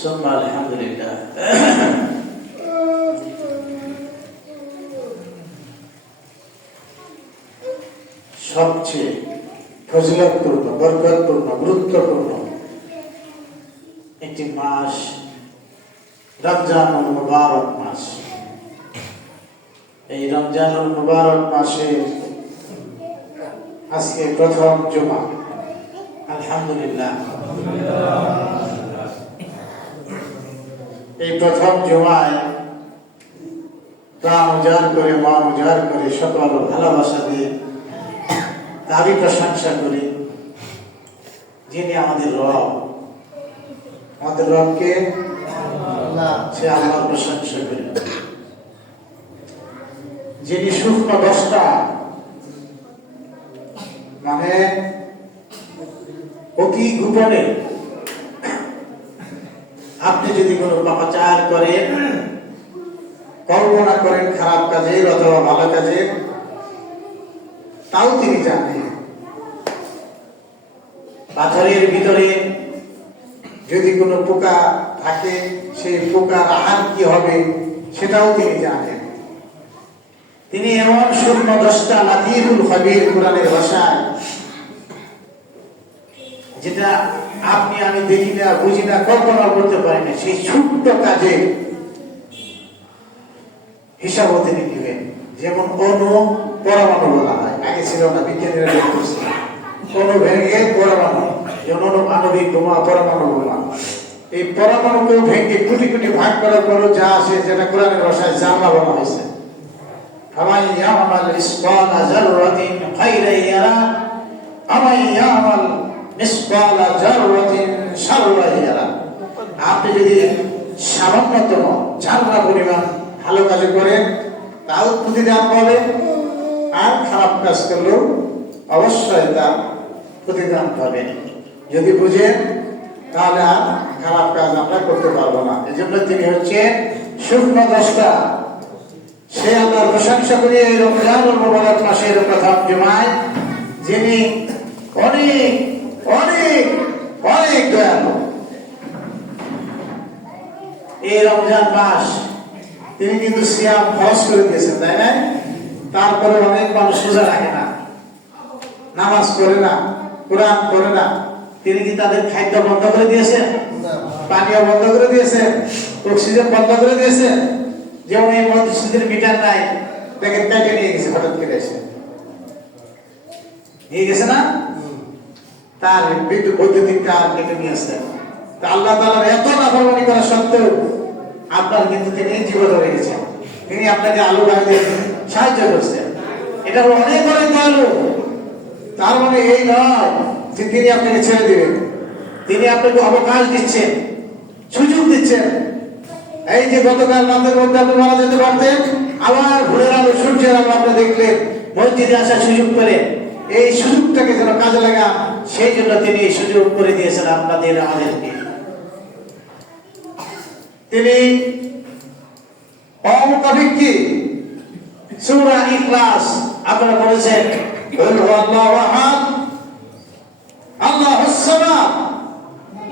সুম্মা আলহামদুলিল্লাহ। সবচেয়ে ফজিলতপূর্ণ, বরকতপূর্ণ, গুরুত্বপূর্ণ একটি মাস রমজানুল মুবারক মাস। এই রমজানুল মুবারক মাসের আজকে প্রথম জুমা। আলহামদুলিল্লাহ। এই প্রথম জুমায় প্রাণ উজাড় করে, মন উজাড় করে, সকল ভালোবাসা দিয়ে দাবি প্রশংসা করি যিনি আমাদের রব। আমাদের রবকে সে আল্লাহর প্রশংসা করি, যিনি সূক্ষ্ম দশটা মানে অতি গোপনে আপনি যদি কোনো পাপাচার করেন, কল্পনা করেন খারাপ কাজের অথবা ভালো কাজের, তাও তিনি জানেন। পাথরের ভিতরে যদি কোনো পোকা থাকে, সেই পোকার আহার কি হবে সেটাও তিনি জানেন। তিনি এমন সূক্ষ্ম দশটা লাতিফুল খবীর কোরআনের ভাষায়, যেটা আপনি আমি দেখি না, বুঝি না, কল্পনা করতে পারি না, সেই ছোট্ট কাজে হিসাবও তিনি দিবেন। যেমন অণু পরমাণু বলা হয়, আগে ছিল না, বিজ্ঞানীরা বের করছে অণু ভেঙে পরমাণু, যেমন আণবিক বোমা, পরমাণু বোমা। এই পরমাণুকেও ভেঙে কোটি কোটি ভাগ করার পরও যা আছে, যেটা কোরআনের ভাষায় জানলা বলা হয়েছে। ফামান ইয়ামাল মিসকালা যাররাতিন খায়রান ইয়ারা ওয়া ইয়ামাল মিসকালা যাররাতিন শাররান ইয়ারা। আপনি যদি সামান্যতম জাররা পরিমাণ ভালো কাজ করেন, তাও প্রতিদান পাবেন, আর খারাপ কাজ করলেও অবশ্যই তার প্রতিদান পাবেন। যদি বুঝেন তাহলে আর খারাপ কাজ আমরা করতে পারবো না। এই জন্য তিনি হচ্ছে সূক্ষ্ম দশটা। সে আল্লাহর প্রশংসা করি এই রমজানুল মুবারক মাসের প্রথম জুমায়, যিনি অনেক অনেক অনেক দয়ালু। এই রমজান মাস তিনি কিন্তু সিয়াম ফরজ করে দিয়েছেন, তাই না? তারপরে অনেক মানুষ রোজা রাখে না, নামাজ পড়ে না, কোরআন পড়ে না। তিনি কি তাদের খাদ্য বন্ধ করে দিয়েছেন? পানীয় বন্ধ করে দিয়েছেন? অক্সিজেন বন্ধ করে দিয়েছেন? যেমন এই মসজিদের মিটার নাই, দেখেন কেটে নিয়ে গেছে, হঠাৎ করে এসে নিয়ে গেছে না, তার বিদ্যুৎ বৈদ্যুতিক কাজ কেটে নিয়ে আসছে। তা আল্লাহ তাআলার এত নাফরমানি করা সত্ত্বেও আপনার কিন্তু তিনি জীবিত হয়ে গেছেন। তিনি আপনাকে আলু ভাজতে সাহায্য করছেন। এটা অনেক অনেক দয়ালু। তার মানে এই নয় যে তিনি আপনাকে ছেড়ে দিবেন। তিনি আপনাকে অবকাশ দিচ্ছেন, সুযোগ দিচ্ছেন। এই যে গতকাল রাতের মধ্যে আপনি মারা যেতে পারতেন, আবার ভোরের আলো, সূর্যের আলো আপনি দেখলেন, মসজিদে আসার সুযোগ পেলেন। এই সুযোগটাকে যেন কাজে লাগান, সেই জন্য তিনি এই সুযোগ করে দিয়েছেন আপনাদের, আমাদেরকে। তিনি অমুখাভিক্ষি সূরা ইখলাস আপনারা পড়েছেন, কুল হুয়াল্লাহু আহাদ আল্লাহুস সামাদ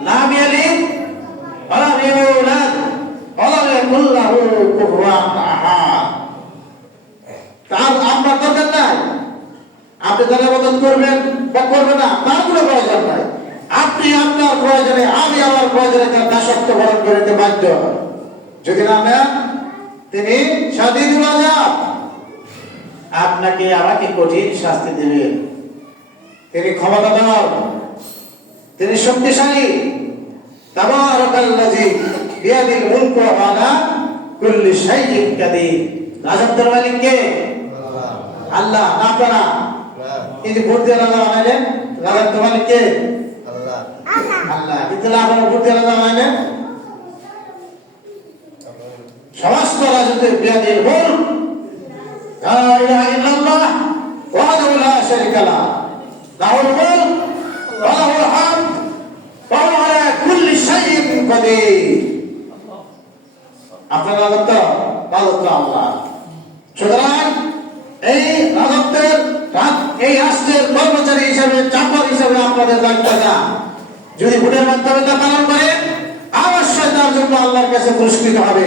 লাম ইয়ালিদ ওয়া লাম ইউলাদ ওয়া লাম ইয়াকুল লাহু কুফুওয়ান আহাদ। তার আপনার দরকার নাই, আপনি তার ইবাদত করবেন বা করবেন না, তার কোনো প্রয়োজন নাই। আপনি আপনার প্রয়োজনে, আমি আমার প্রয়োজনে তার দাসত্ব বরণ করে দিতে বাধ্য। যদি না নেন, তিনি শাদীদুল আযাব, আপনাকে আমাকে কঠিন শাস্তি দেবেন। তিনি ক্ষমতাধর, তিনি শক্তিশালী। তাবারাকাল্লাযী বিয়াদিল মুলকু ওয়া আলা কুল্লি শাইইন কাদির। রাজত্বের মালিক কে? আল্লাহ। না আপনারা? কিন্তু ভোট দিয়ে আল্লাহ বানাইলেন। রাজত্বের মালিক কে? আল্লাহ। আল্লাহ। কিন্তু আপনারা ভোট দিয়ে আল্লাহ বানাইলেন। সমস্ত রাজত্বের বিয়াদিল মুলক, লা ইলাহা ইল্লাল্লাহ ওয়াহদাহু লা শারীকা লাহ, লাহুল মুলক ওয়া লাহুল হামদ ওয়া হুয়া আলা কুল্লি শাইইন কাদির। আপনার রাজত্ব আল্লাহ। সুতরাং এই রাজত্বের, এই রাষ্ট্রের কর্মচারী হিসাবে, চাকর হিসাবে আপনাদের দায়িত্ব না। যদি ভোটের মাধ্যমে তা পালন করেন, অবশ্যই তা আল্লাহর কাছে পুরস্কৃত হবে।